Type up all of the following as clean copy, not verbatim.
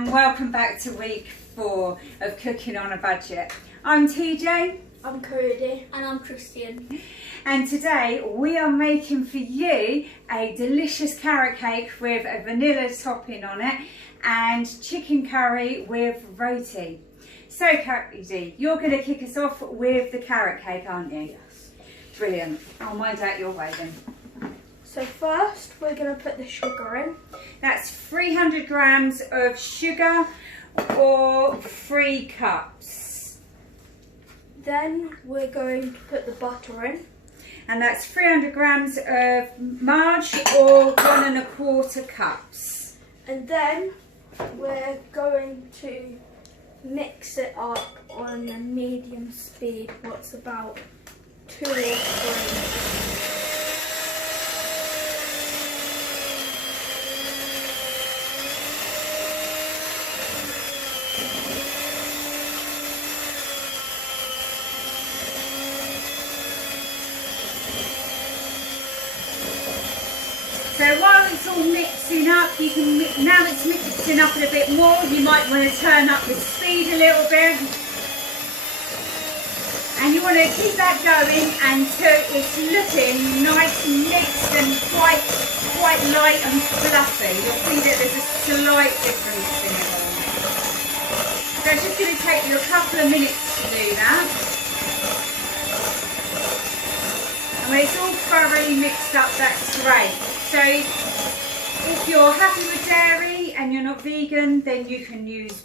and welcome back to week 4 of Cooking on a Budget. I'm TJ. I'm Cody. And I'm Tristian. And today we are making for you a delicious carrot cake with a vanilla topping on it and chicken curry with roti. So Cody, you're going to kick us off with the carrot cake, aren't you? Yes. Brilliant. I'll wind out your way then. So first we're going to put the sugar in. That's 300 grams of sugar or 3 cups. Then we're going to put the butter in. And that's 300 grams of marge or 1 1/4 cups. And then we're going to mix it up on a medium speed, what's about 2 or 3. So while it's all mixing up, you can now it's mixing up a bit more. You might want to turn up the speed a little bit, and you want to keep that going until it's looking nice and mixed and quite light and fluffy. You'll see that there's a slight difference in it all. So it's just going to take you a couple of minutes to do that. And when it's all thoroughly mixed up, that's great. So if you're happy with dairy and you're not vegan, then you can use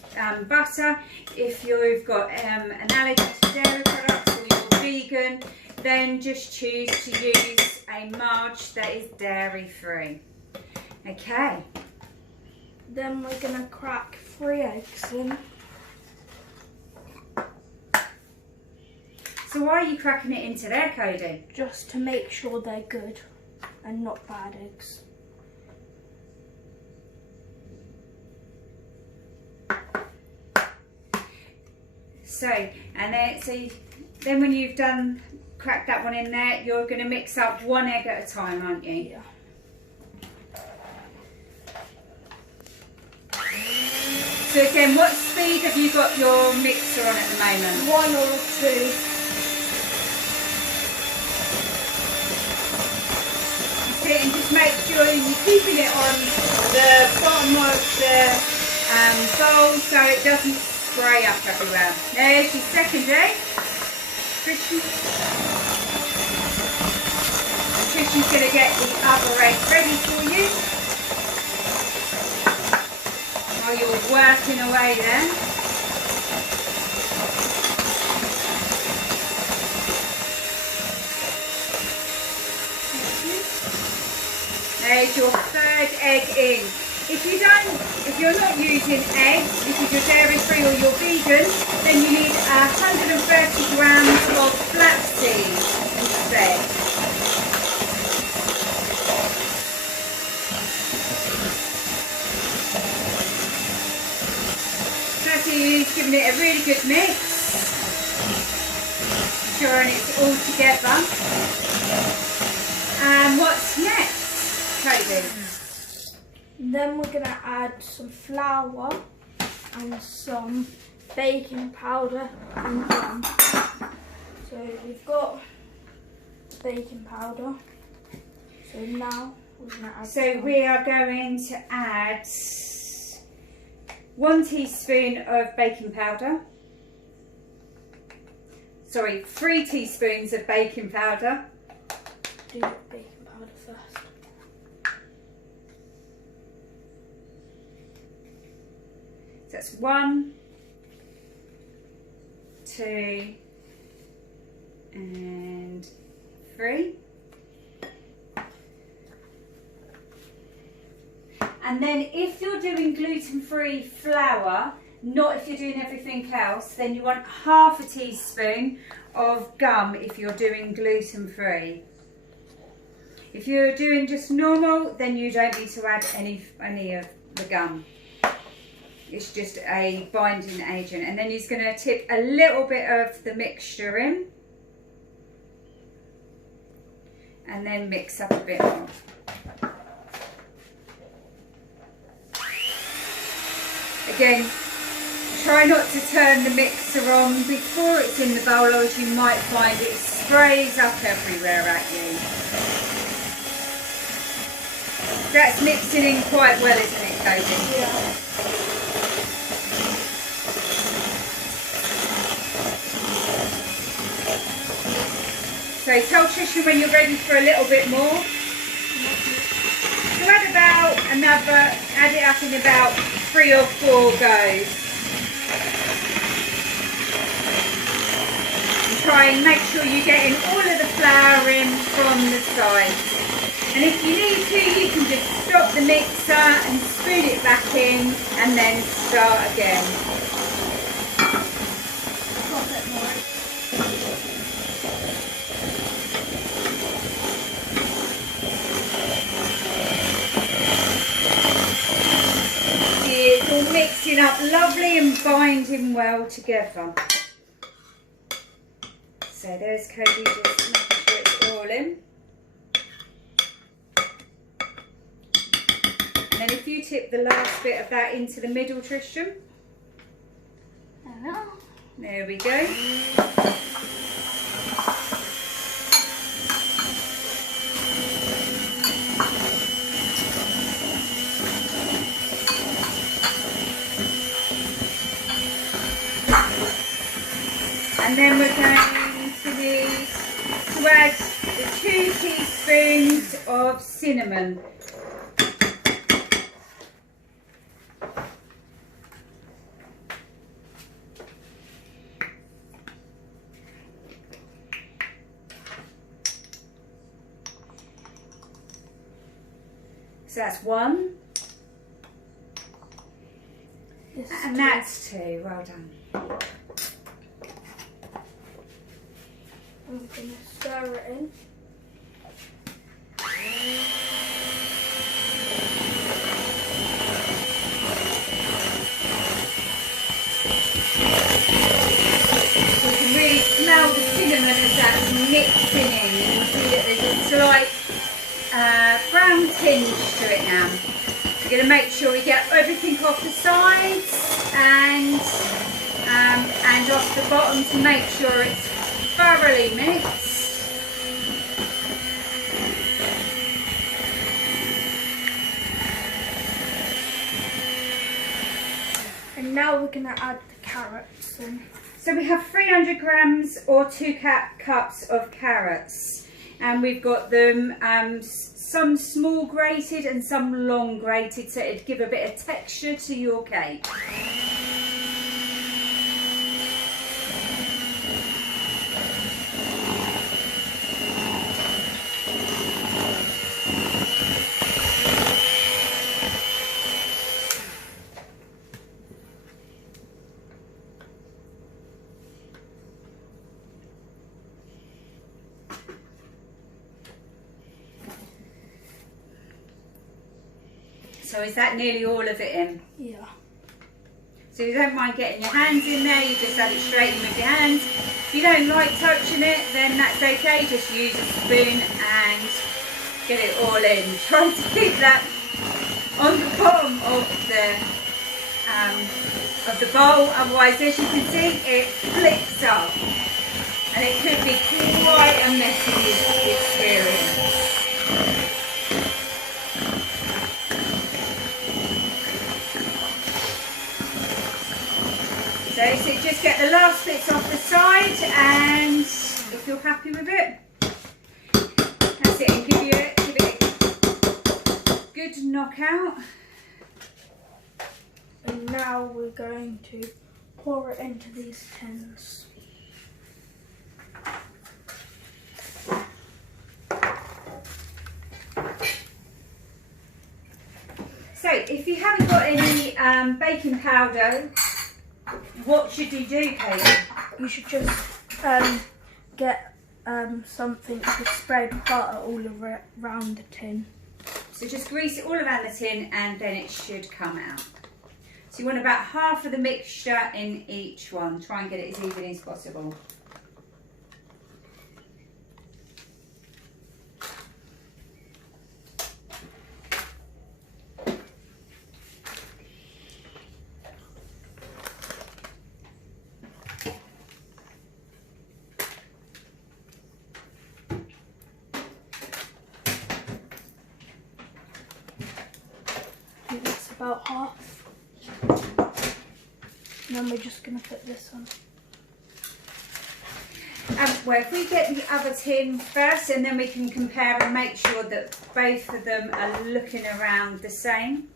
butter. If you've got an allergy to dairy products or you're vegan, then just choose to use a marge that is dairy free. Okay. Then we're going to crack 3 eggs in. So why are you cracking it into there, Cody? Just to make sure they're good and not bad eggs. Then when you've cracked that one in there, you're going to mix up 1 egg at a time, aren't you? Yeah. So again, what speed have you got your mixer on at the moment? 1 or 2. And just make sure you're keeping it on the bottom of the bowl so it doesn't spray up everywhere. There's your second egg. Tristian's going to get the other egg ready for you while you're working away then. There's your 3rd egg in. If you're not using eggs, because you're dairy free or you're vegan, then you need 130 grams of flaxseed instead. Flaxseed is giving it a really good mix, ensuring it's all together. And what's next? Then we're going to add some flour and some baking powder and jam. So we've got baking powder. So now we're going to add we are going to add 1 teaspoon of baking powder. Sorry, 3 teaspoons of baking powder. Do the baking powder first. That's 1, 2, and 3. And then if you're doing gluten-free flour, not if you're doing everything else, then you want 1/2 teaspoon of gum if you're doing gluten-free. If you're doing just normal, then you don't need to add any of the gum. It's just a binding agent. And then he's going to tip a little bit of the mixture in. And then mix up a bit more. Again, try not to turn the mixer on before it's in the bowl, or as you might find it sprays up everywhere at you. That's mixing in quite well, isn't it, Cody? Yeah. So tell Tristian when you're ready for a little bit more. So add it up in about 3 or 4 goes. And try and make sure you're getting all of the flour in from the sides. And if you need to, you can just stop the mixer and spoon it back in and then start again. It's all mixing up lovely and binding well together. So there's Cody just making sure it's all in. And then if you tip the last bit of that into the middle, Tristian. There we go. And then we're going to add the 2 teaspoons of cinnamon. So that's 1. And that's 2. Well done. I'm going to stir it in. So you can really smell the cinnamon as that's mixing in. You can see that there's a slight brown tinge to it now. We're going to make sure we get everything off the sides and off the bottom to make sure it's thoroughly mixed. And now we're going to add the carrots in. So we have 300 grams or 2 cups of carrots, and we've got them some small grated and some long grated, so it'd give a bit of texture to your cake. So is that nearly all of it in? Yeah. So you don't mind getting your hands in there, you just add it straight in with your hands. If you don't like touching it, then that's okay, just use a spoon and get it all in. Try to keep that on the bottom of the bowl, otherwise, as you can see, it flicks up. And it could be quite a messy experience. So just get the last bits off the side, and if you're happy with it, that's it, and give it a good knockout. And now we're going to pour it into these tins. So if you haven't got any baking powder, what should you do, Kate? You should just get something to spread butter all around the tin. So just grease it all around the tin and then it should come out. So you want about half of the mixture in each one. Try and get it as even as possible. about half. And then we're just going to put this on. Well, if we get the other tin first, and then we can compare and make sure that both of them are looking around the same.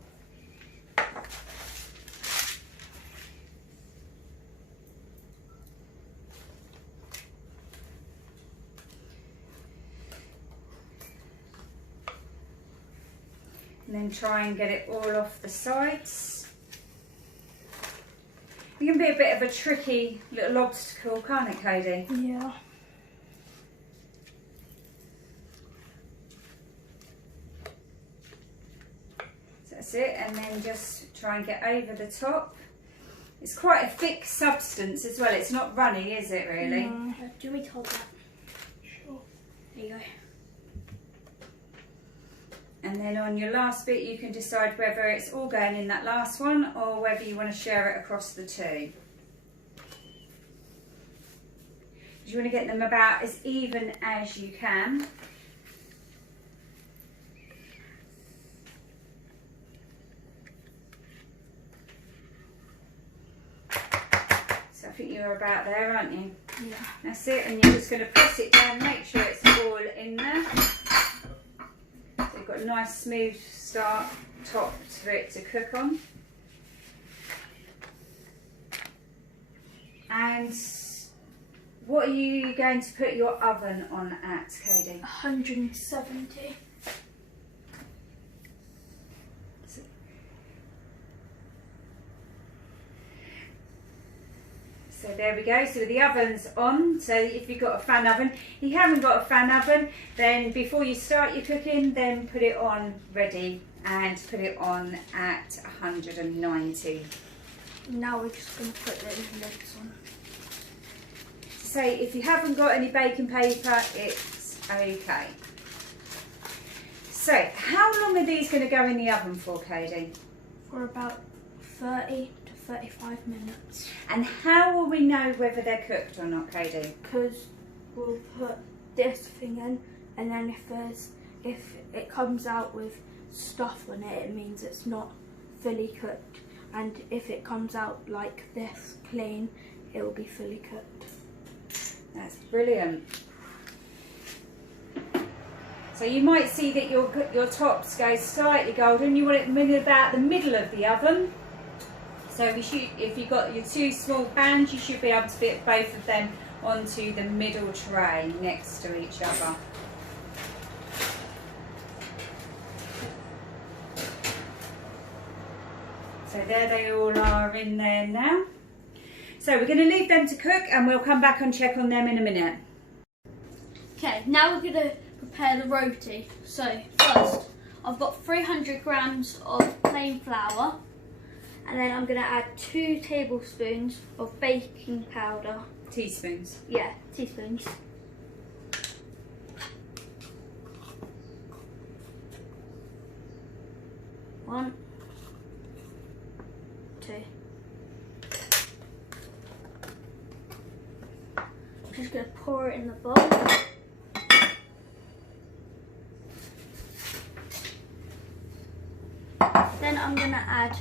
And then try and get it all off the sides. It can be a bit of a tricky little obstacle, can't it, Cody? Yeah. So that's it, and then just try and get over the top. It's quite a thick substance as well. It's not runny, is it, really? No. Do you want me to hold that? Sure. There you go. And then on your last bit, you can decide whether it's all going in that last one or whether you want to share it across the two. You want to get them about as even as you can. So I think you're about there, aren't you? Yeah. That's it, and you're just going to press it down, make sure it's all in there. So you've got a nice smooth start top for it to cook on. And what are you going to put your oven on at, Cody? 170. So there we go, so the oven's on. So if you've got a fan oven, if you haven't got a fan oven, then before you start your cooking, then put it on ready and put it on at 190. Now we're just going to put those lids on. So if you haven't got any baking paper, it's okay. So how long are these going to go in the oven for, Cody? For about 30 to 35 minutes. And how will we know whether they're cooked or not, Cody? Because we'll put this thing in, and then if it comes out with stuff on it, it means it's not fully cooked. And if it comes out like this, plain, it will be fully cooked. That's brilliant. So you might see that your tops go slightly golden. You want it in about the middle of the oven. So if you've got your two small pans, you should be able to fit both of them onto the middle tray next to each other. So there they all are in there now. So we're going to leave them to cook and we'll come back and check on them in a minute. Okay, now we're going to prepare the roti. So first, I've got 300 grams of plain flour, and then I'm going to add 2 tablespoons of baking powder. Teaspoons. Yeah, teaspoons. One, 2. I'm just going to pour it in the bowl. Then I'm going to add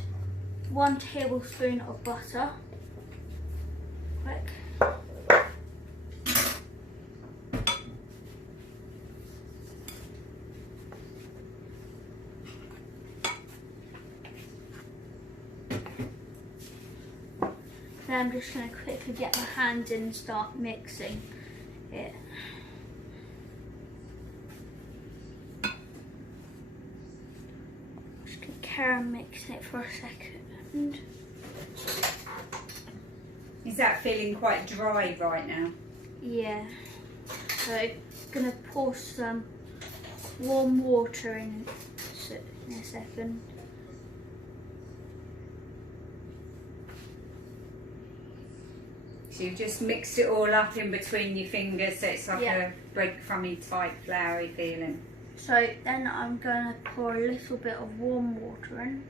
1 tablespoon of butter. Quick. Then I'm just going to quickly get my hands in and start mixing it. Just going to carry on mixing it for a second. Is that feeling quite dry right now? Yeah. So I'm going to pour some warm water in a second. So you've just mixed it all up in between your fingers, so it's like a breadcrumby type floury feeling. So then I'm going to pour a little bit of warm water in.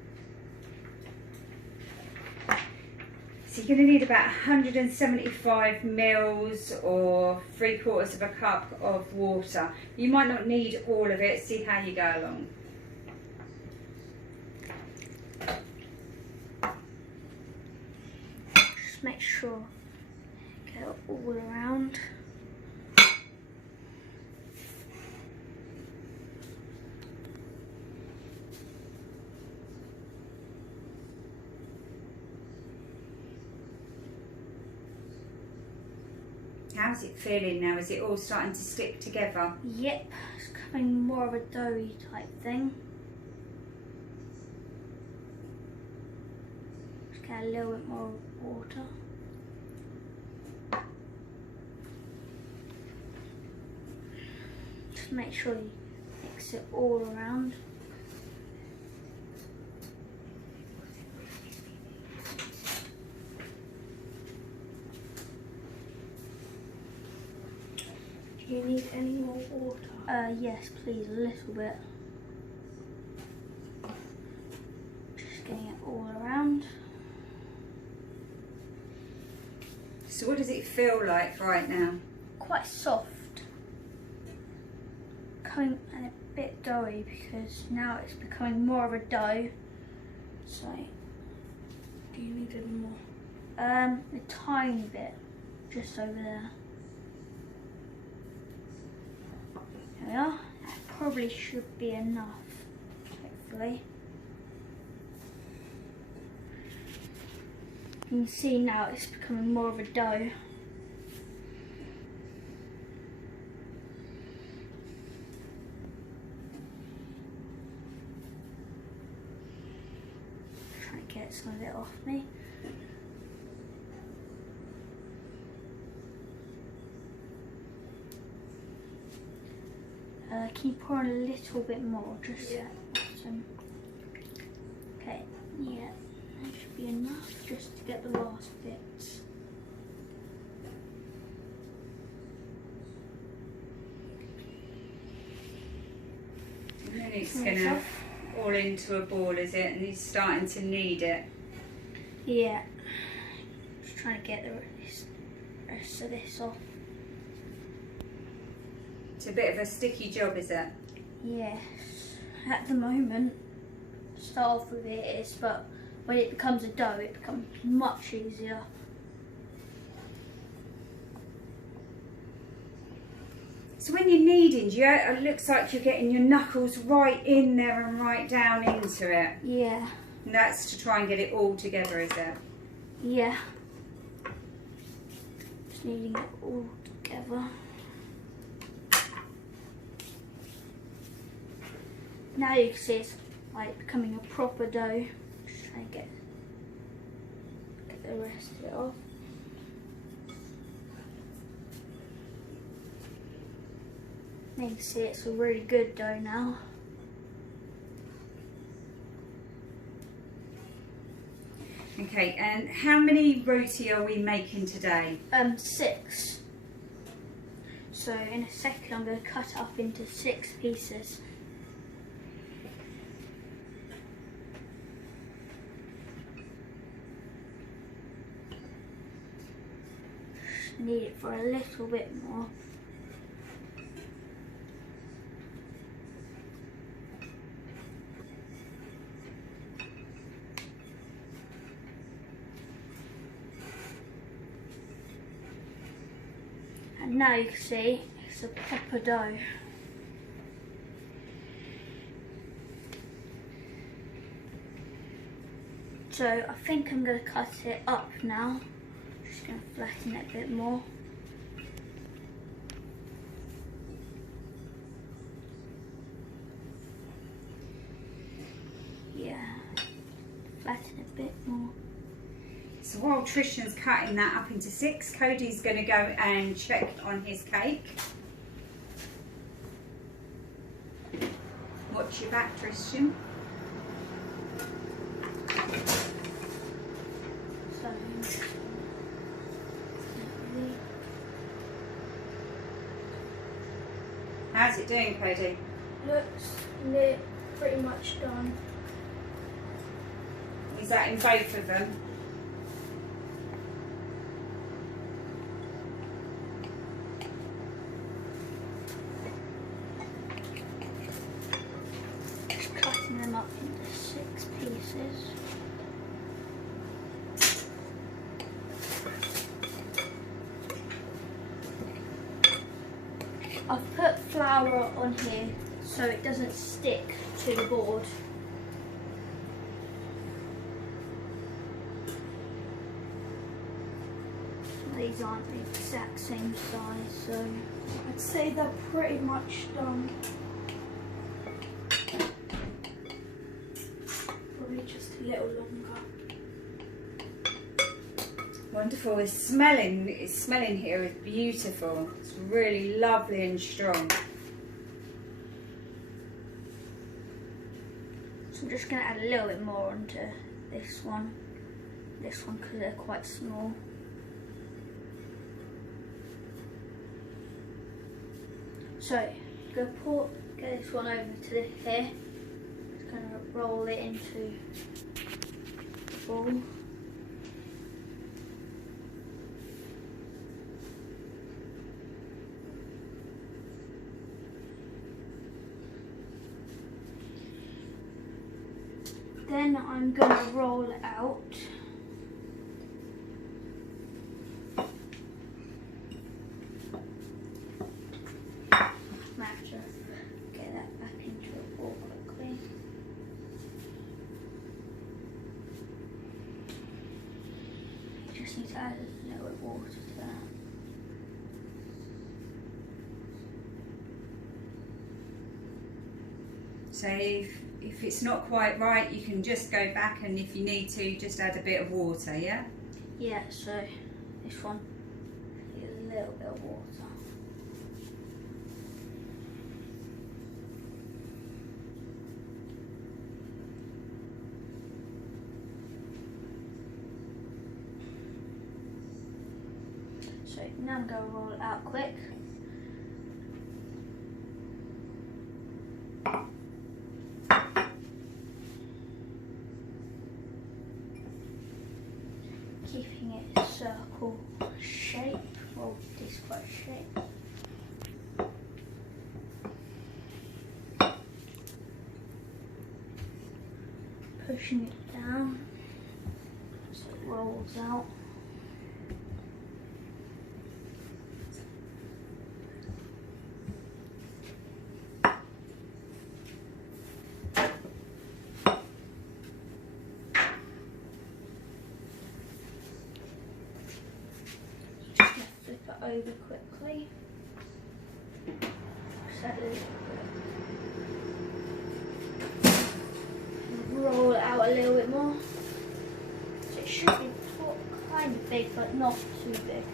So you're going to need about 175 mils or 3/4 of a cup of water. You might not need all of it, see how you go along. Just make sure, get it all around. How's it feeling now? Is it all starting to stick together? Yep, it's becoming more of a doughy type thing. Just get a little bit more water. Just make sure you mix it all around. Do you need any more water? Yes, please, a little bit. Just getting it all around. So what does it feel like right now? Quite soft. Coming and a bit doughy because now it's becoming more of a dough. So, Do you need any more? a tiny bit, just over there. There we are. That probably should be enough, hopefully. You can see now it's becoming more of a dough. Try to get some of it off me. Can you pour in a little bit more? Just Yeah. some. Okay, yeah, that should be enough just to get the last bits. And then it's Mix gonna off. all into a ball, is it? And it's starting to knead it. Yeah, just trying to get the rest of this off. It's a bit of a sticky job, is it? Yes, at the moment, start off with it is, but when it becomes a dough, it becomes much easier. So when you're kneading, it looks like you're getting your knuckles right in there and right down into it. Yeah, And that's to try and get it all together, is it? yeah. Just kneading it all together. Now you can see it's like becoming a proper dough. Just trying to get the rest of it off. Now you can see it's a really good dough now. Okay, and how many roti are we making today? 6. So in a second I'm going to cut it up into 6 pieces. Knead it for a little bit more. And now you can see it's a proper dough. So I think I'm going to cut it up now. Just going to flatten it a bit more. Yeah, flatten it a bit more. So while Tristian's cutting that up into 6, Cody's going to go and check on his cake. Watch your back, Tristian. So, How's it doing, Cody? Looks pretty much done. Is that in both of them? just cutting them up into 6 pieces. I've put flour on here so it doesn't stick to the board. These aren't the exact same size, so I'd say they're pretty much done. Probably just a little longer. Wonderful. It's smelling here is beautiful. It's really lovely and strong. So I'm just going to add a little bit more onto this one because they're quite small. So I'm going to get this one over to here. Just going to roll it into the ball. Then I'm going to roll it out. Might just get that back into the ball quickly. You just need to add a little bit of water to that. So if it's not quite right, you can just go back, and if you need to, just add a bit of water, yeah? Yeah, so this one, a little bit of water. So now I'm going to roll it out quick. Keeping it circle shape, or this square shape. Pushing it down so it rolls out. Over quickly. Roll it out a little bit more. So it should be kind of big, but not too big.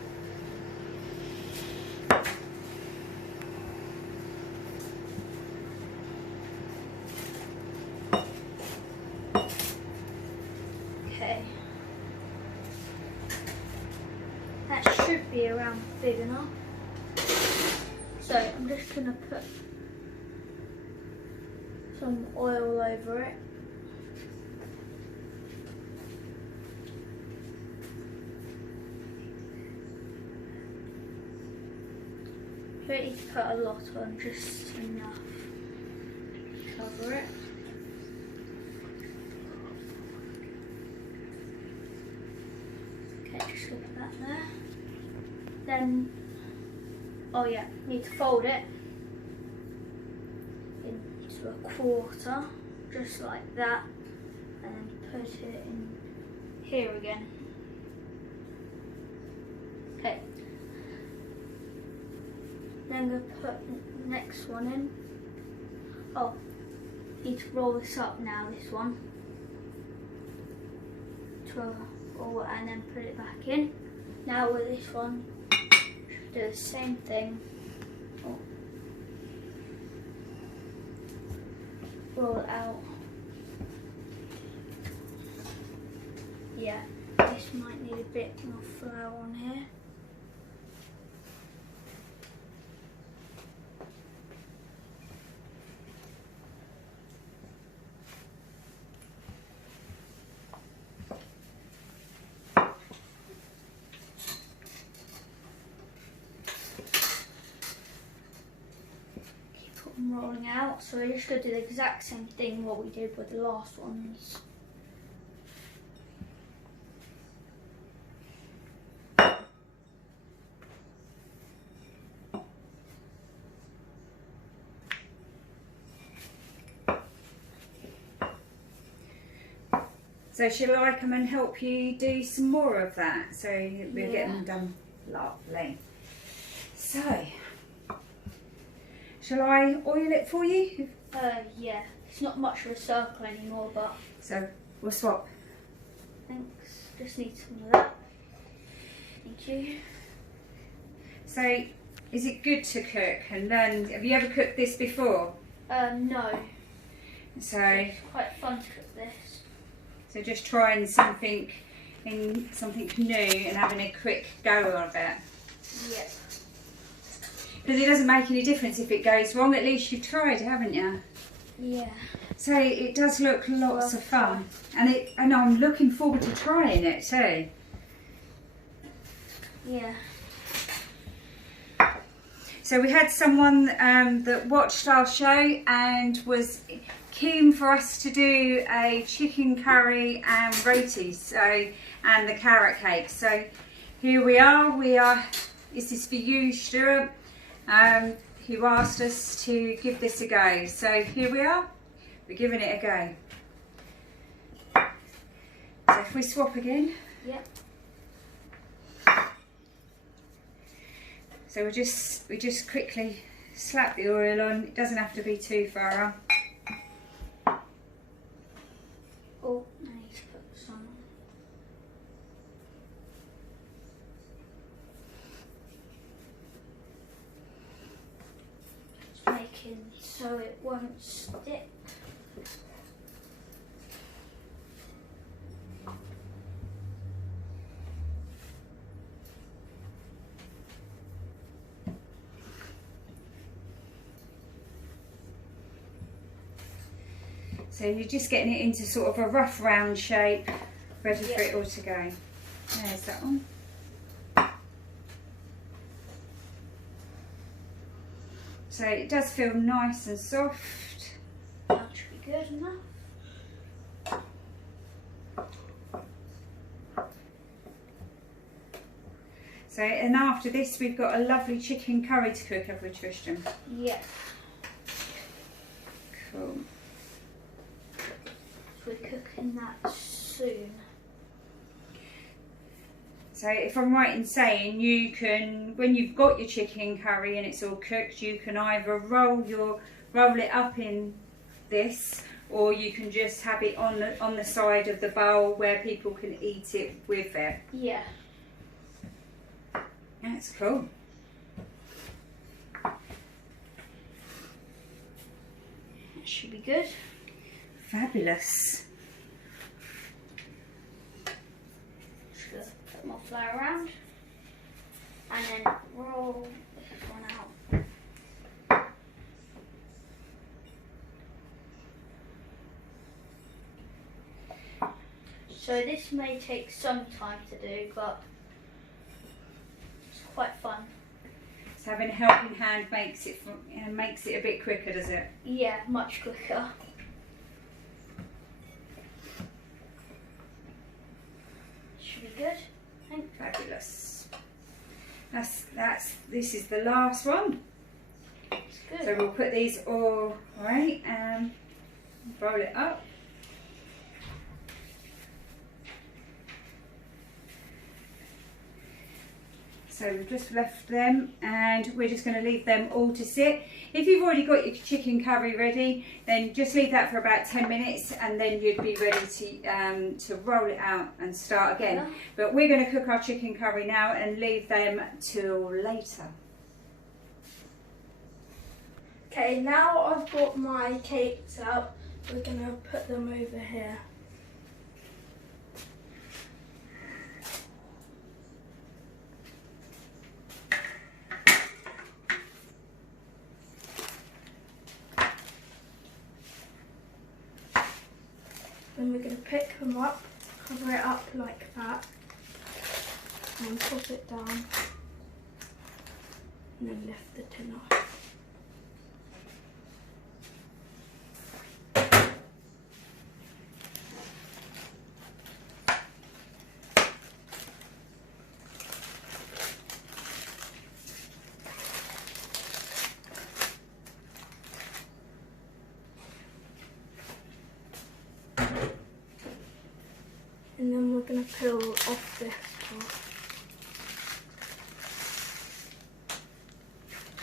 Okay. That should be around big enough. So I'm just going to put some oil over it. You don't need to put a lot on, just enough. Cover it. Okay, just going to put that there. Then, oh yeah, need to fold it into a quarter, just like that, and then put it in here again. Okay. Then I'm going to put the next one in. Oh, need to roll this up now, this one. And then put it back in. Now with this one, do the same thing. Oh. Roll it out. Yeah, this might need a bit more flour on here. Rolling out, so we're just going to do the exact same thing what we did with the last ones. So shall I come and help you do some more of that? So we're getting them done. Lovely. So, shall I oil it for you? Yeah. It's not much of a circle anymore, but... So, we'll swap. Thanks. Just need some of that. Thank you. So, is it good to cook and learn? Have you ever cooked this before? No. So It's quite fun to cook this. So just trying something new and having a quick go of it. Yep. Because it doesn't make any difference if it goes wrong. At least you've tried, haven't you? Yeah. So it does look lots of fun, and I'm looking forward to trying it too. Yeah. So we had someone that watched our show and was keen for us to do a chicken curry and roti, and the carrot cake. So here we are. This is for you, Stuart, who asked us to give this a go. So here we are. We're giving it a go. So if we swap again. Yep. So we just quickly slap the oil on. It doesn't have to be too thorough. Oh, I need to put some. Just making so it won't stick. So you're just getting it into sort of a rough round shape, ready for Yep. it all to go. There's that one. So it does feel nice and soft. That should be good enough. So, and after this we've got a lovely chicken curry to cook, have we, Tristian? Yeah. Cool. We're cooking that soon. So if I'm right in saying, you can, when you've got your chicken curry and it's all cooked, you can either roll it up in this, or you can just have it on the side of the bowl where people can eat it with it. Yeah. That's cool. That should be good. Fabulous. Just gonna put more flour around and then roll this one out. So this may take some time to do, but it's quite fun. So having a helping hand makes it a bit quicker, does it? Yeah, much quicker. Should be good, I think. Fabulous. This is the last one. It's good. So we'll put these all right and roll it up. So we've just left them and we're just going to leave them all to sit. If you've already got your chicken curry ready, then just leave that for about 10 minutes and then you'd be ready to roll it out and start again. Yeah. But we're going to cook our chicken curry now and leave them till later. Okay, now I've got my cakes out, we're going to put them over here. Then we're going to pick them up, cover it up like that, and put it down, and then lift the tin off. going to peel off this part.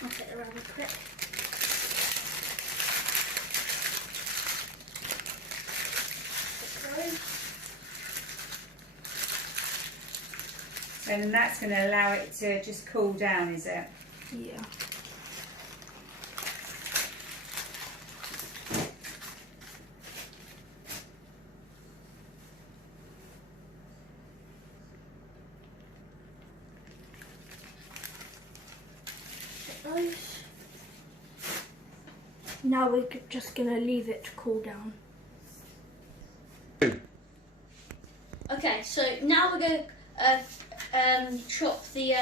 I'll take it around quick. And that's going to allow it to just cool down, is it? Yeah. Now we're just going to leave it to cool down. Okay, so now we're going to chop the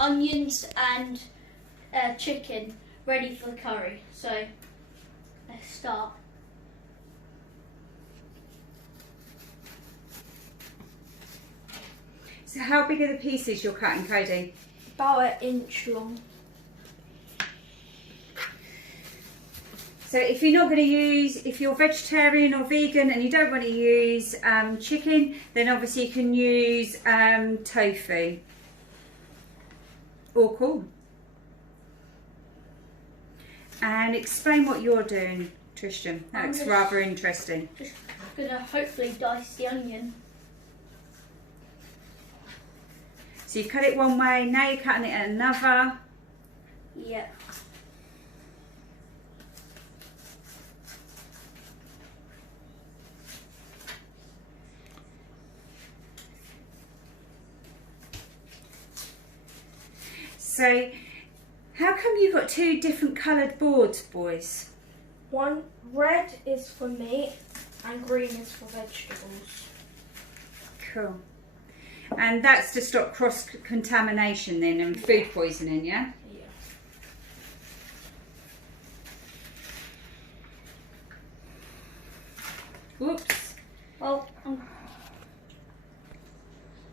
onions and chicken ready for the curry. So let's start. So how big are the pieces you're cutting, Cody? About an inch long. So if you're not going to use, if you're vegetarian or vegan and you don't want to use chicken, then obviously you can use tofu or corn. And explain what you're doing, Tristian. That looks rather interesting. Just gonna hopefully dice the onion. So you've cut it one way, now you're cutting it another. Yeah. So how come you've got two different coloured boards, boys? One red is for meat and green is for vegetables. Cool. And that's to stop cross-contamination then and food poisoning, yeah? Yeah. Whoops. Well,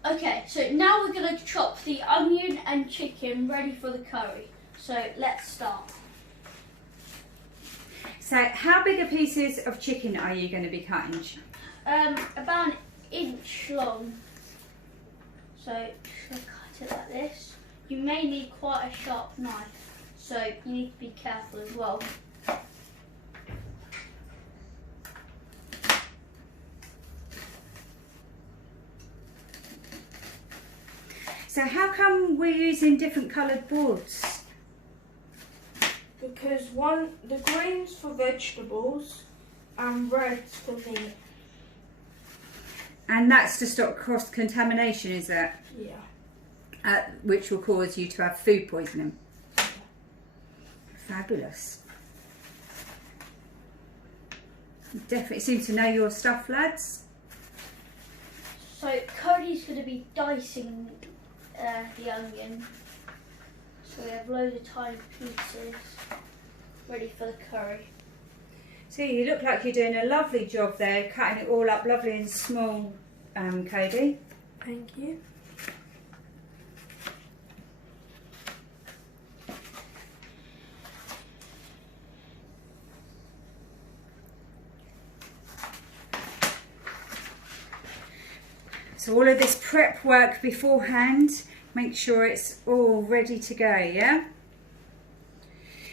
okay, so now we're going to chop the onion and chicken ready for the curry. So let's start. So how big are pieces of chicken are you going to be cutting? About an inch long. So just cut it like this. You may need quite a sharp knife, so you need to be careful as well. So how come we're using different coloured boards? Because the green's for vegetables and red's for meat. And that's to stop cross-contamination, is it? Yeah. Which will cause you to have food poisoning. Fabulous. You definitely seem to know your stuff, lads. So Cody's going to be dicing the onion. So we have loads of tiny pieces ready for the curry. So you look like you're doing a lovely job there, cutting it all up lovely and small, Cody. Thank you. So all of this prep work beforehand, make sure it's all ready to go, yeah?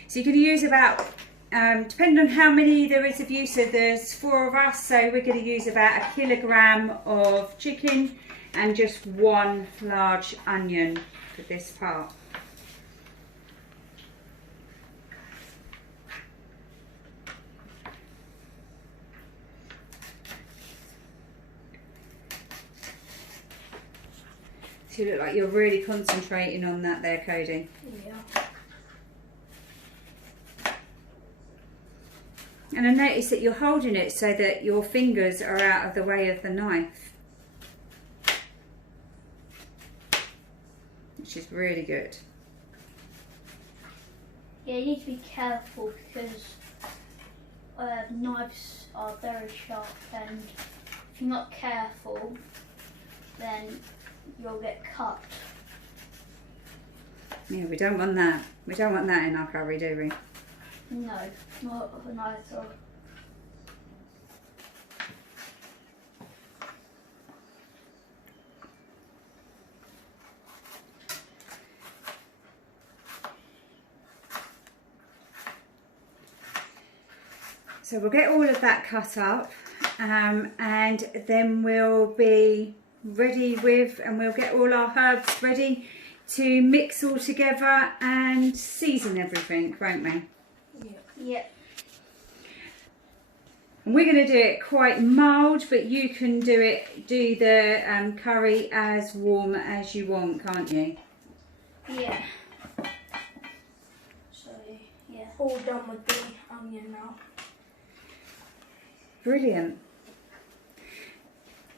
So you're going to use about, depending on how many there is of you, so there's 4 of us, so we're going to use about 1 kilogram of chicken and just 1 large onion for this part. So you look like you're really concentrating on that there, Cody. Yeah. And I notice that you're holding it so that your fingers are out of the way of the knife, which is really good. Yeah, you need to be careful because knives are very sharp, and if you're not careful, then you'll get cut. Yeah, we don't want that. We don't want that in our curry, do we? No, not a knife. So we'll get all of that cut up and then we'll be ready with, and we'll get all our herbs ready to mix all together and season everything, won't we? Yeah. And we're going to do it quite mild, but you can do the curry as warm as you want, can't you? Yeah. So, yeah. All done with the onion now. Brilliant.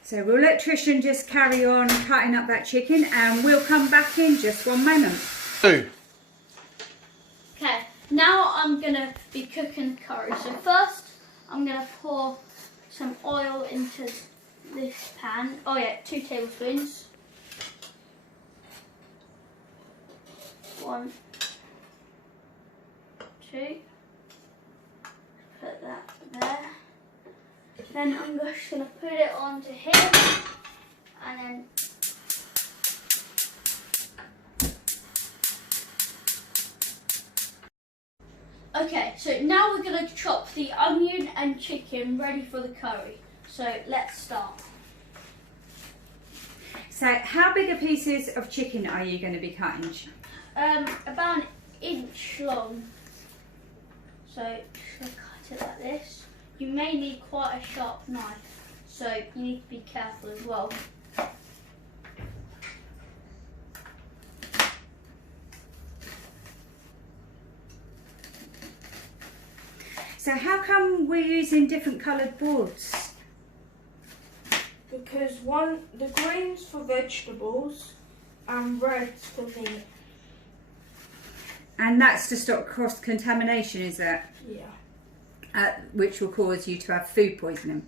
So we'll let Tristian just carry on cutting up that chicken and we'll come back in just one moment. Okay, now I'm going to be cooking the curry. So first I'm going to pour some oil into this pan. Oh yeah, 2 tablespoons. 1, 2. Put that there. Then I'm just going to put it onto here and then okay, so now we're going to chop the onion and chicken ready for the curry. So let's start. So how big pieces of chicken are you going to be cutting? About 1 inch long. So just cut it like this. You may need quite a sharp knife, so you need to be careful as well. So how come we're using different coloured boards? Because the green's for vegetables and red's for meat. And that's to stop cross-contamination, is it? Yeah. Which will cause you to have food poisoning.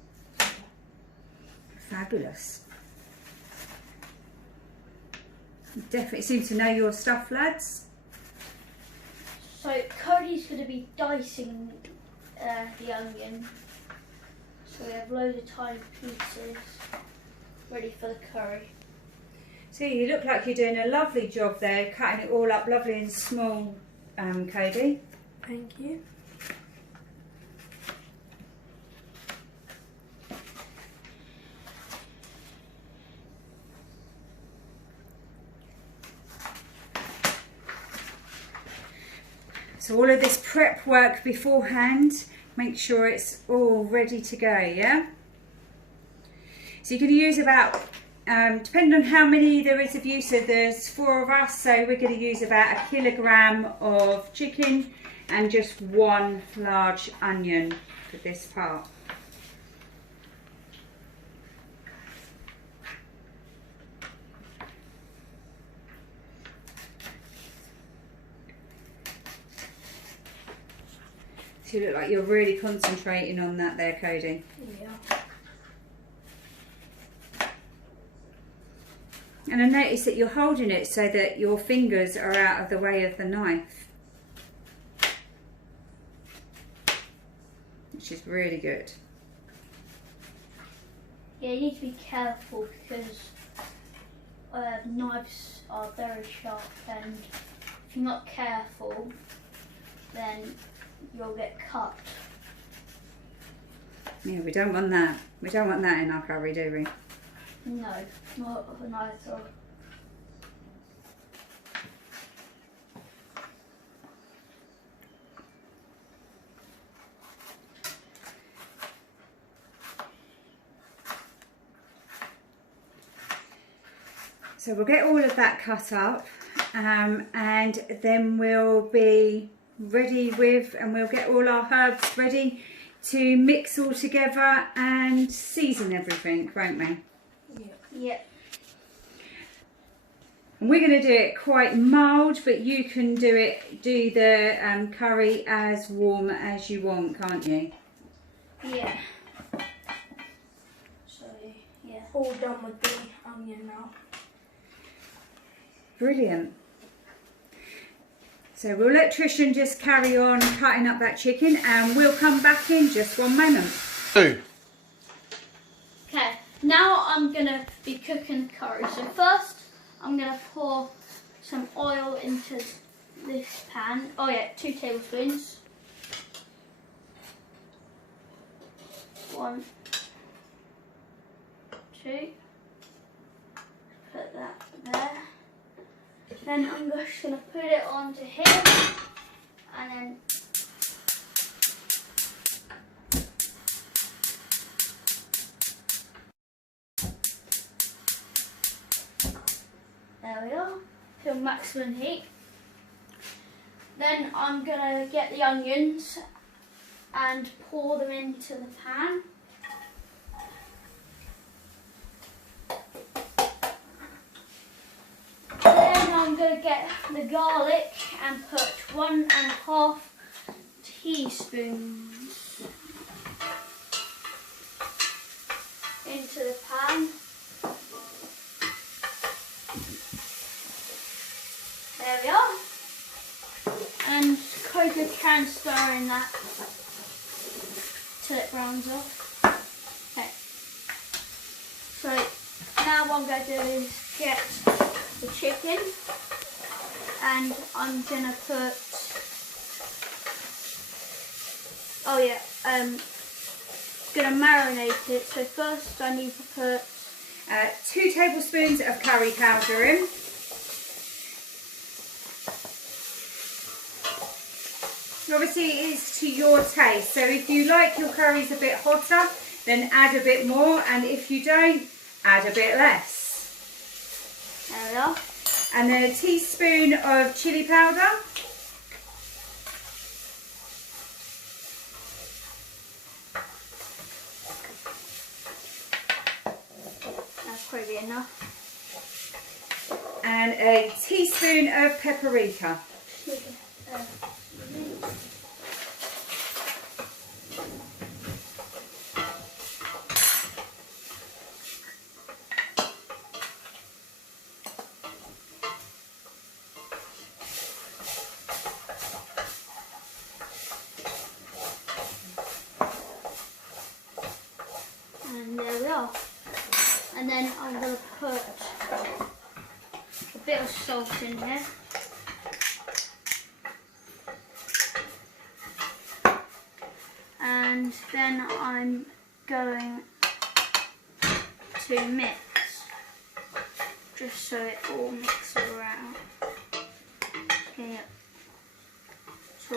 Fabulous. You definitely seem to know your stuff, lads. So Cody's going to be dicing the onion. So we have loads of tiny pieces ready for the curry. So you look like you're doing a lovely job there, cutting it all up lovely and small, Cody. Thank you. So all of this prep work beforehand, make sure it's all ready to go, yeah? So you're going to use about, depending on how many there is of you, so there's 4 of us, so we're going to use about 1 kilogram of chicken and just 1 large onion for this part. So you look like you're really concentrating on that there, Cody. Yeah. And I notice that you're holding it so that your fingers are out of the way of the knife, which is really good. Yeah, you need to be careful because knives are very sharp, and if you're not careful then you'll get cut. Yeah, we don't want that. We don't want that in our curry, do we? No, not at all. So we'll get all of that cut up and then we'll be ready with, and we'll get all our herbs ready to mix all together and season everything, won't we? Yeah. And we're going to do it quite mild, but you can do the curry as warm as you want, can't you? Yeah. So, yeah. All done with the onion now. Brilliant. So we'll let Tristian just carry on cutting up that chicken and we'll come back in just one moment. Okay, now I'm going to be cooking the curry. So first I'm going to pour some oil into this pan. Oh yeah, 2 tablespoons. 1, 2. Put that there. Then I'm just going to put it onto here, and then there we are, to maximum heat. Then I'm going to get the onions and pour them into the pan. Then I'm going to get the garlic and put 1.5 teaspoons into the pan. There we are. And Cody can stir in that till it browns off. Okay. So now what I'm going to do is get the chicken, and I'm going to put, going to marinate it. So first I need to put 2 tablespoons of curry powder in. Obviously it is to your taste, so if you like your curries a bit hotter, then add a bit more, and if you don't, add a bit less. There we are. And then a teaspoon of chili powder. That's probably enough. And a teaspoon of paprika. And there we are. And then I'm going to put a bit of salt in here. And then I'm going to mix, just so it all mixes around. Okay, so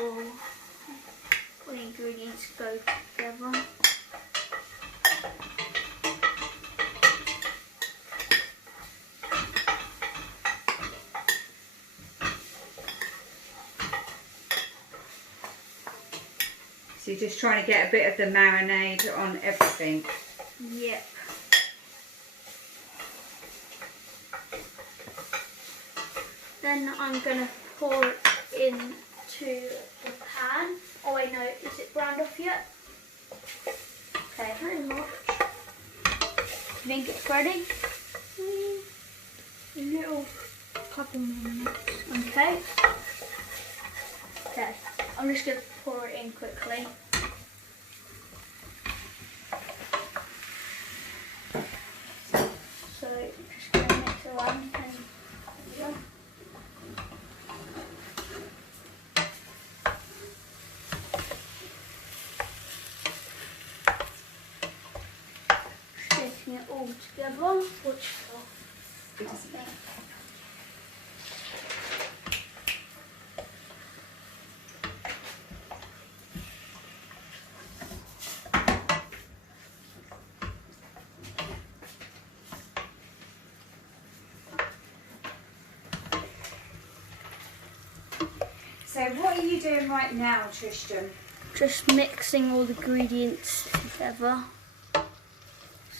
all the ingredients go together. So you're just trying to get a bit of the marinade on everything. Yep. Then I'm going to pour it into the pan. Oh wait, no, is it browned off yet? Okay, very much. You think it's ready? A little couple more minutes. Okay. Okay, I'm just going to pour it in quickly. So just going to mix around and yeah. Sticking it all together, which I think. So what are you doing right now, Tristian? Just mixing all the ingredients together.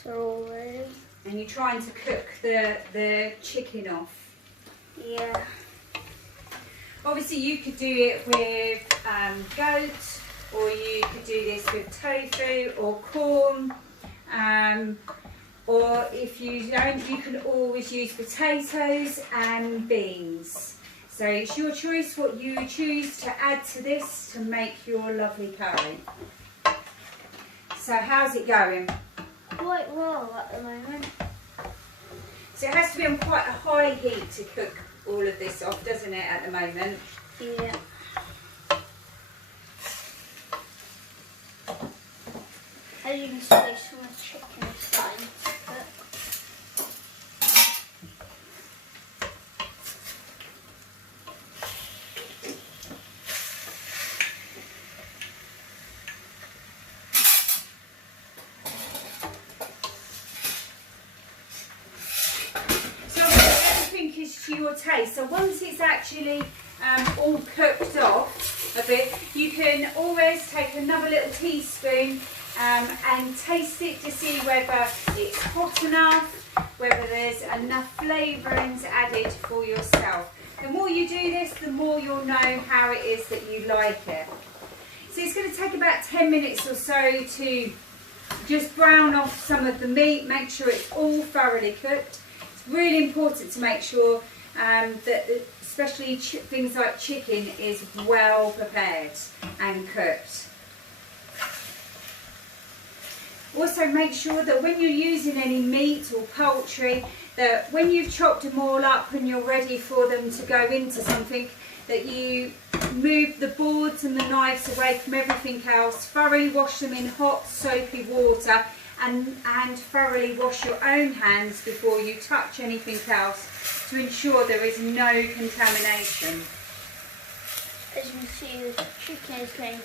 So all ready. And you're trying to cook the chicken off. Yeah. Obviously you could do it with goat, or you could do this with tofu or corn, or if you don't, you can always use potatoes and beans. So it's your choice what you choose to add to this to make your lovely curry. So how's it going? Quite well at the moment. So it has to be on quite a high heat to cook all of this off, doesn't it, at the moment? Yeah. I as you can see, some of the chicken is starting to cook. So everything is to your taste. So once it's actually all cooked off a bit, you can always take another little teaspoon and taste it to see whether it's hot enough, whether there's enough flavourings added for yourself. The more you do this, the more you'll know how it is that you like it. So it's going to take about 10 minutes or so to just brown off some of the meat, make sure it's all thoroughly cooked. It's really important to make sure that especially things like chicken is well prepared and cooked. Also make sure that when you're using any meat or poultry, that when you've chopped them all up and you're ready for them to go into something, that you move the boards and the knives away from everything else, thoroughly wash them in hot soapy water, and thoroughly wash your own hands before you touch anything else to ensure there is no contamination. As you can see, the chicken is getting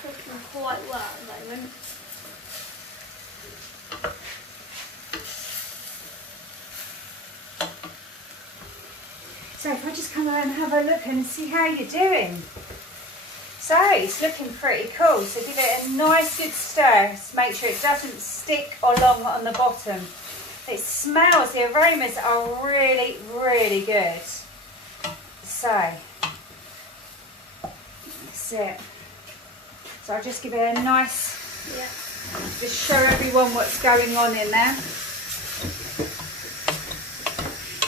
cooking quite well at the moment. So if I just come around and have a look and see how you're doing. So it's looking pretty cool, so give it a nice good stir to make sure it doesn't stick along on the bottom. It smells, the aromas are really, really good. So, that's it. So I'll just give it a nice, just show everyone what's going on in there.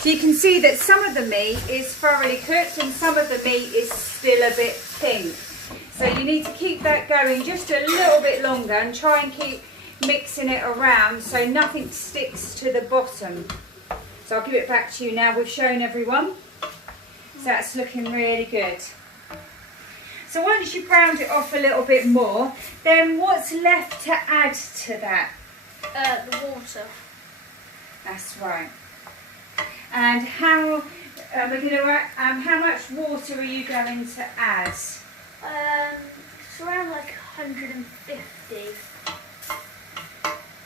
So you can see that some of the meat is thoroughly cooked and some of the meat is still a bit pink. So you need to keep that going just a little bit longer and try and keep mixing it around so nothing sticks to the bottom. So I'll give it back to you now. We've shown everyone. So that's looking really good. So once you've browned it off a little bit more, then what's left to add to that? The water. That's right. And how how much water are you going to add? It's around like 150.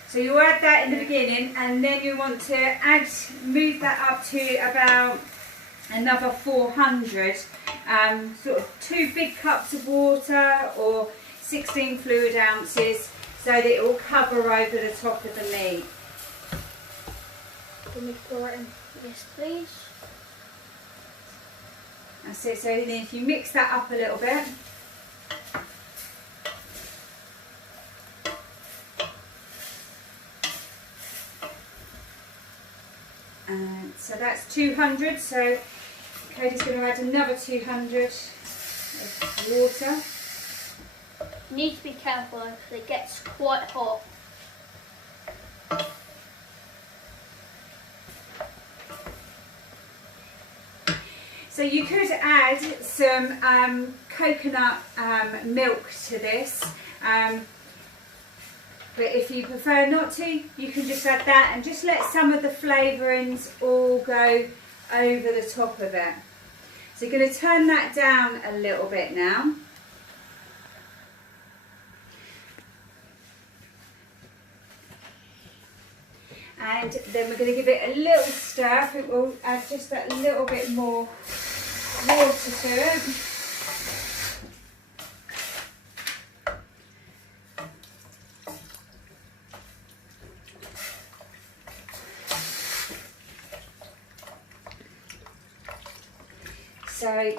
So you add that in the beginning, and then you want to move that up to about another 400. Sort of 2 big cups of water or 16 fluid ounces, so that it will cover over the top of the meat. Can we pour it in? Yes, please. That's it. So then if you mix that up a little bit. And so that's 200. So Cody's going to add another 200 of water. You need to be careful though, because it gets quite hot. So you could add some coconut milk to this, but if you prefer not to, you can just add that and just let some of the flavourings all go over the top of it. So you're going to turn that down a little bit now. And then we're going to give it a little stir. I think we'll add just that little bit more water to it. So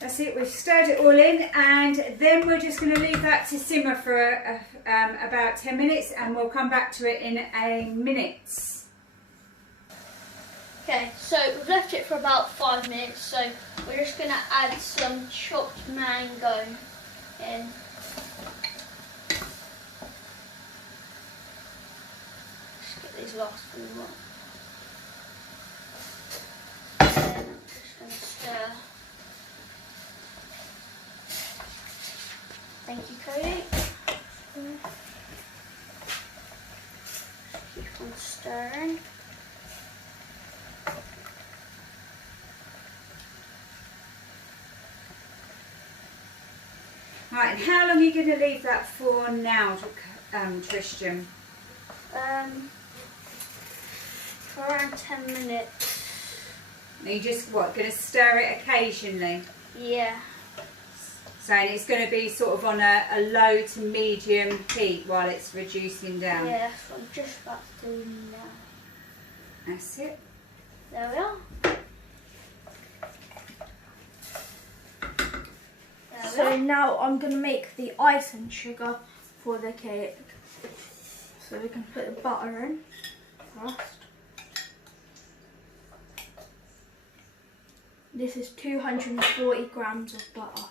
that's it, we've stirred it all in, and then we're just going to leave that to simmer for about 10 minutes, and we'll come back to it in a minute. Okay, so we've left it for about 5 minutes, so we're just going to add some chopped mango in. Just get these last few more. And I'm just going to stir. Thank you, Cody. Keep on stirring. Right, and how long are you going to leave that for now, Tristian? For around 10 minutes. Are you just, what, going to stir it occasionally? Yeah. So it's going to be sort of on a low to medium heat while it's reducing down? Yeah, that's what I'm just about to do now. That's it. There we are. So now I'm going to make the icing sugar for the cake. So we can put the butter in first. This is 240 grams of butter.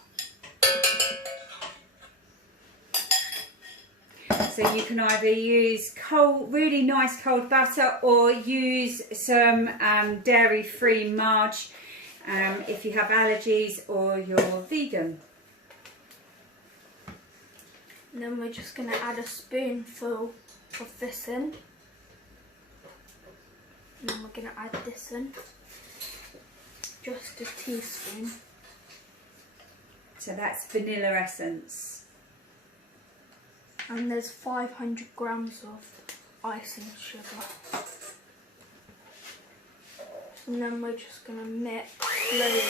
So you can either use cold, really nice cold butter, or use some dairy-free marge if you have allergies or you're vegan. And then we're just going to add a spoonful of this in. And then we're going to add this in. Just a teaspoon. So that's vanilla essence. And there's 500 grams of icing sugar. And then we're just going to mix slowly.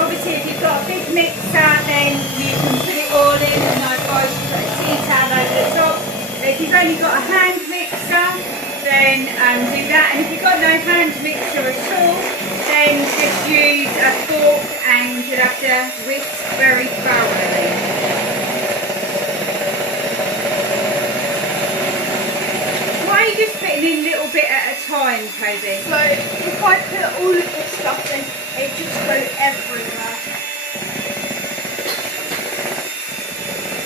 Obviously, if you've got a big mixer, then you can put it all in, and I advise you put a tea towel over the top. But if you've only got a hand mixer, then do that. And if you've got no hand mixer at all, then just use a fork, and you'll have to whisk very thoroughly. Why are you just putting in a little bit at a time, Cody? So if I put all of this stuff in, it just goes everywhere.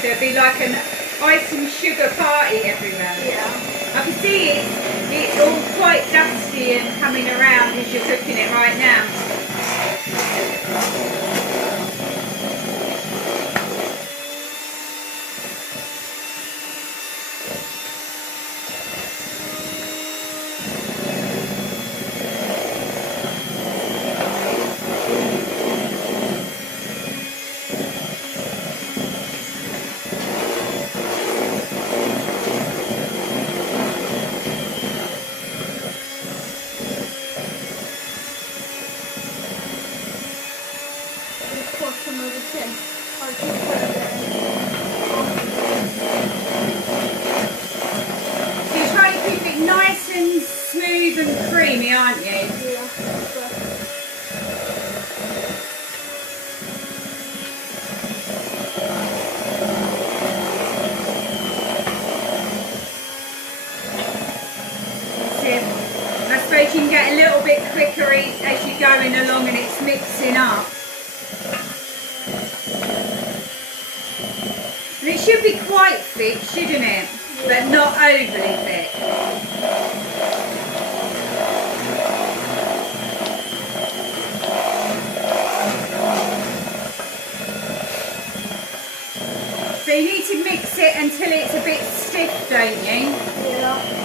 So it'd be like an ice and sugar party everywhere. Yeah. I can see it's all quite dusty and coming around as you're cooking it right now. Some of this in. I'll just put a bit in. So you're trying to keep it nice and smooth and creamy, aren't you? Yeah. So I suppose you can get a little bit quicker as you're going along and it's mixing up. And it should be quite thick, shouldn't it? But not overly thick. So you need to mix it until it's a bit stiff, don't you? Yeah.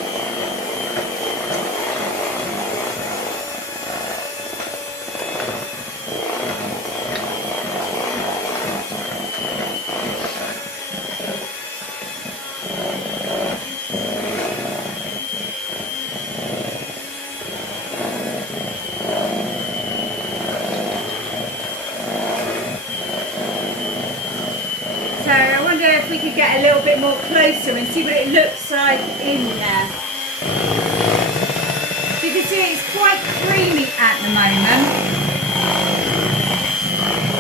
So I wonder if we could get a little bit more closer and see what it looks like in there. So you can see it's quite creamy at the moment.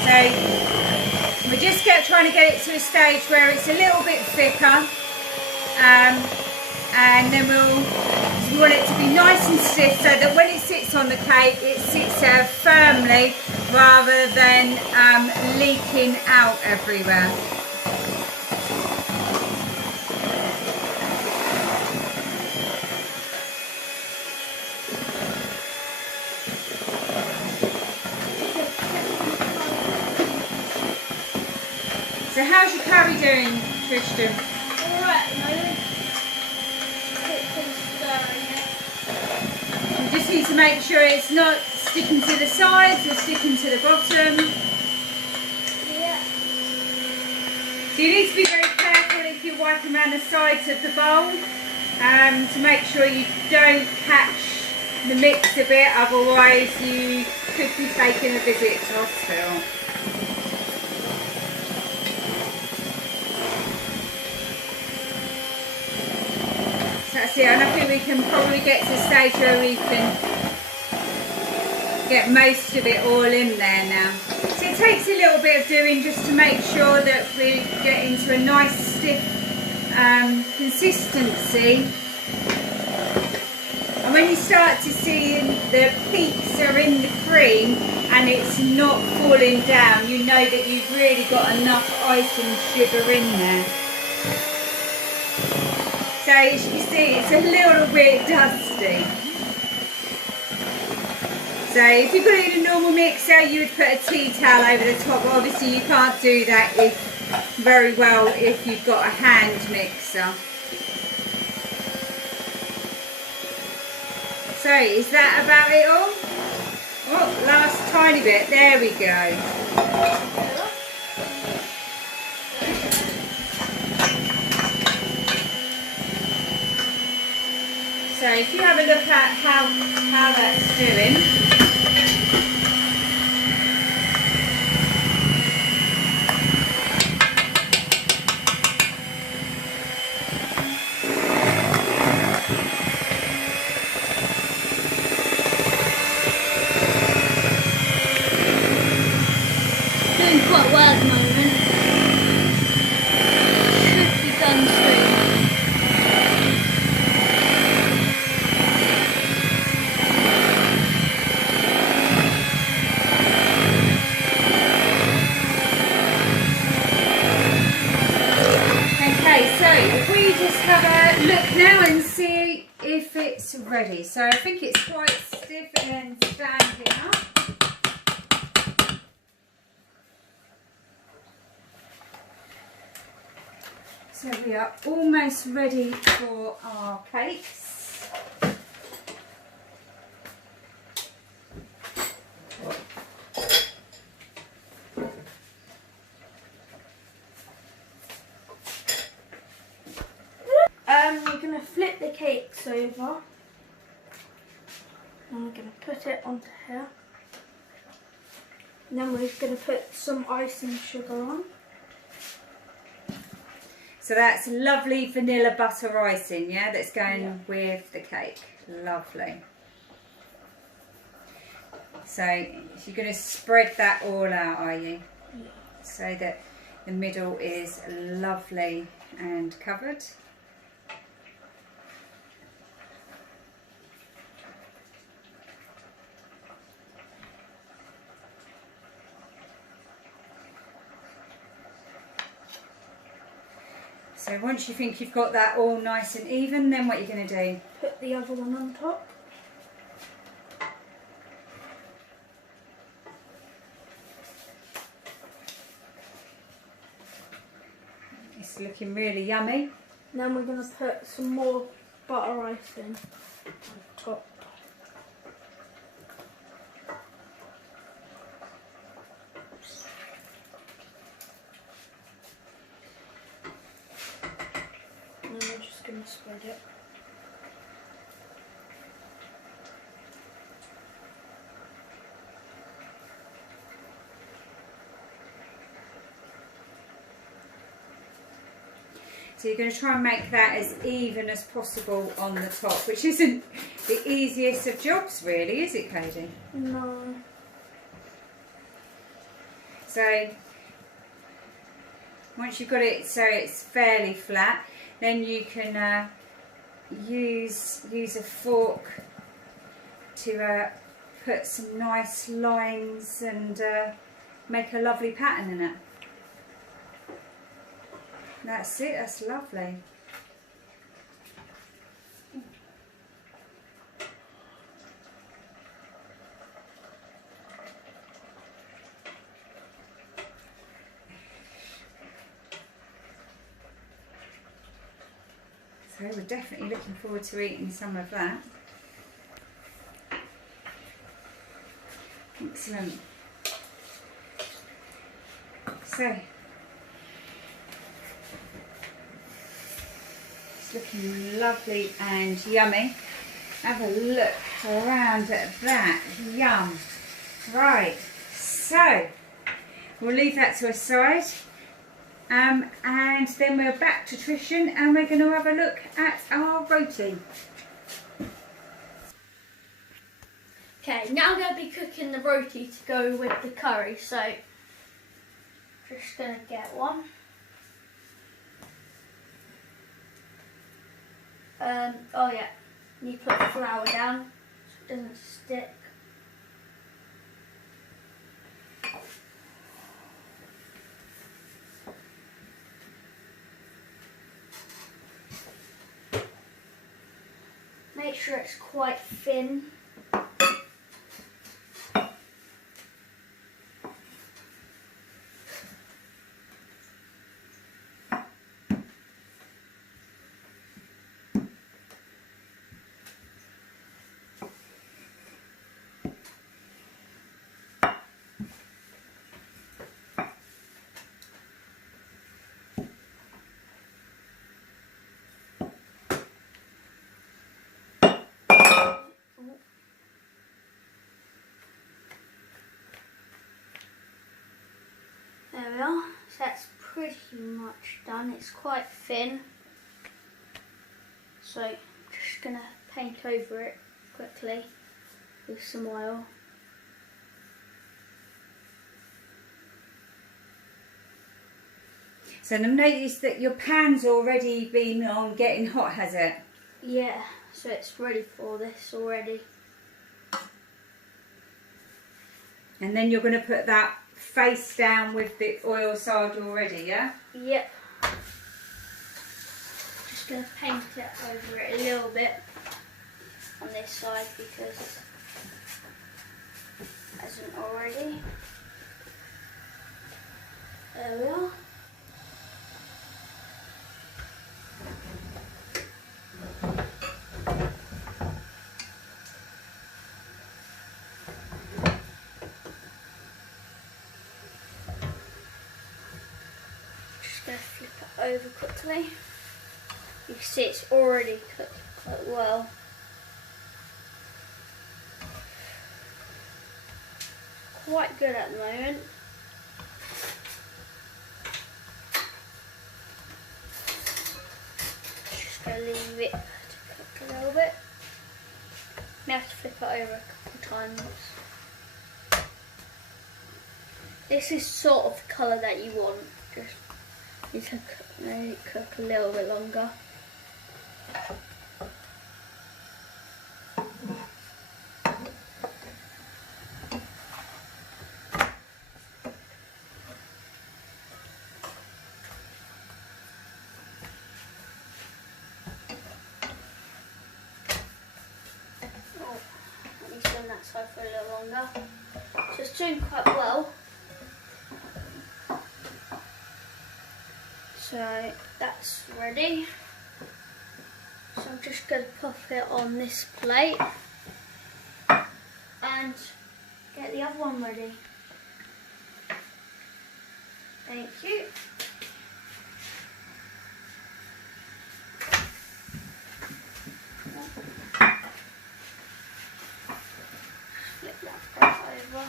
So we're just trying to get it to a stage where it's a little bit thicker. and then we want it to be nice and stiff so that when it sits on the cake it sits there firmly rather than leaking out everywhere. So how's your curry doing, Tristian? Alright, at the moment. Stirring it. You just need to make sure it's not sticking to the sides or sticking to the bottom. Yeah. So you need to be very careful if you're wiping around the sides of the bowl to make sure you don't catch the mix a bit, otherwise you could be taking a visit to hospital. That's it, and I think we can probably get to a stage where we can get most of it all in there now. So it takes a little bit of doing just to make sure that we get into a nice stiff consistency. And when you start to see the peaks are in the cream and it's not falling down, you know that you've really got enough ice and sugar in there. So as you can see, it's a little bit dusty. So if you put it in a normal mixer, you would put a tea towel over the top. But obviously you can't do that very well if you've got a hand mixer. So is that about it all? Oh, last tiny bit. There we go. So if you have a look at how that's doing. Doing quite well at the moment. Should be done soon. So if we just have a look now and see if it's ready. So I think it's quite stiff and then standing up. So we are almost ready for our cakes. We're going to flip the cakes over and we're going to put it onto here. And then we're going to put some icing sugar on. So that's lovely vanilla butter icing, yeah, that's going with the cake. Lovely. So you're going to spread that all out, are you? Yeah. So that the middle is lovely and covered. So once you think you've got that all nice and even, then what are you going to do? Put the other one on top. It's looking really yummy. And then we're going to put some more butter icing on top. And we're just going to spread it. So you're going to try and make that as even as possible on the top, which isn't the easiest of jobs really, is it, Cody? No. So once you've got it so it's fairly flat, then you can use a fork to put some nice lines and make a lovely pattern in it. That's it, that's lovely. So we're definitely looking forward to eating some of that. Excellent. So, it's looking lovely and yummy. Have a look around at that. Yum. Right, so we'll leave that to a side. And then we're back to Tristian and we're going to have a look at our roti. Okay, now I'm going to be cooking the roti to go with the curry, so just going to get one. Oh yeah, you put the flour down so it doesn't stick. Make sure it's quite thin. There we are, so that's pretty much done. It's quite thin, so I'm just going to paint over it quickly with some oil. So I've noticed that your pan's already been on getting hot, has it? Yeah, so it's ready for this already. And then you're going to put that face down with the oil side already, yeah? Yep. Just going to paint it over it a little bit on this side because it hasn't already. There we are. Flip it over quickly. You can see it's already cooked quite well. Quite good at the moment. Just going to leave it to cook a little bit. May have to flip it over a couple times. This is sort of the colour that you want. Just need to make it cook a little bit longer. Oh, I need to on that side for a little longer. So it's doing quite well. So that's ready. So I'm just going to pop it on this plate and get the other one ready. Thank you. Flip that part over.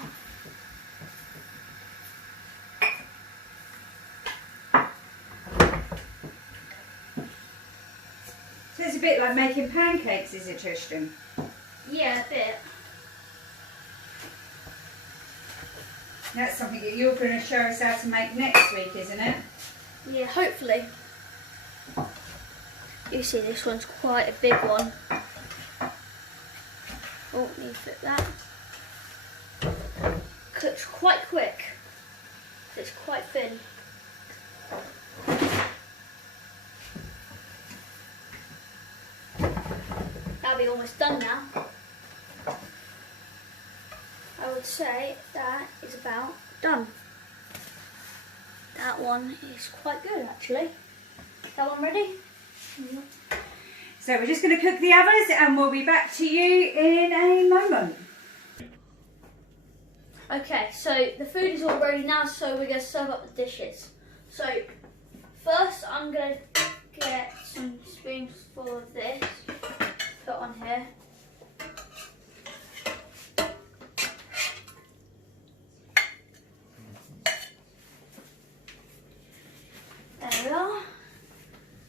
So it's a bit like making pancakes, is it, Tristian? Yeah, a bit. That's something that you're going to show us how to make next week, isn't it? Yeah, hopefully. You see this one's quite a big one. Oh, need to flip that. Cooks quite quick. It's quite thin. That'll be almost done now. I would say that is about done. That one is quite good actually. That one ready? Mm-hmm. So we're just going to cook the others and we'll be back to you in a moment. Okay, so the food is all ready now, so we're going to serve up the dishes. So first I'm going to get some spoons full of this, put on here. There we are.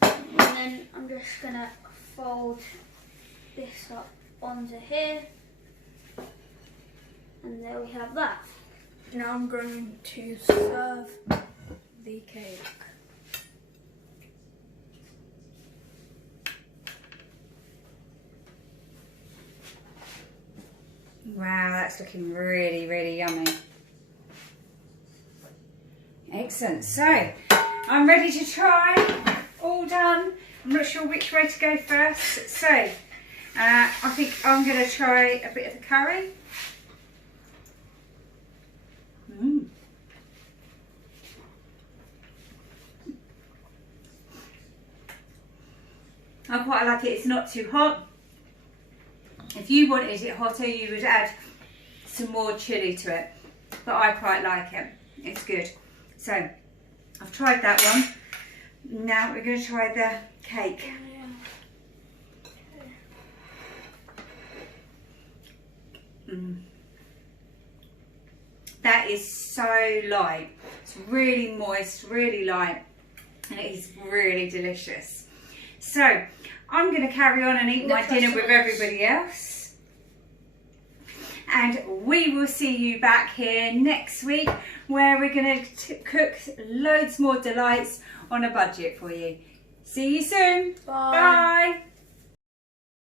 And then I'm just going to fold this up onto here. And there we have that. Now I'm going to serve the cake. Wow, that's looking really, really yummy. Excellent. So, I'm ready to try. All done. I'm not sure which way to go first. So, I think I'm going to try a bit of the curry. I quite like it. It's not too hot. If you wanted it hotter, you would add some more chilli to it. But I quite like it. It's good. So, I've tried that one. Now we're going to try the cake. That is so light. It's really moist, really light, and it is really delicious. So, I'm going to carry on and eat my dinner with everybody else. And we will see you back here next week where we're going to cook loads more delights on a budget for you. See you soon. Bye. Bye.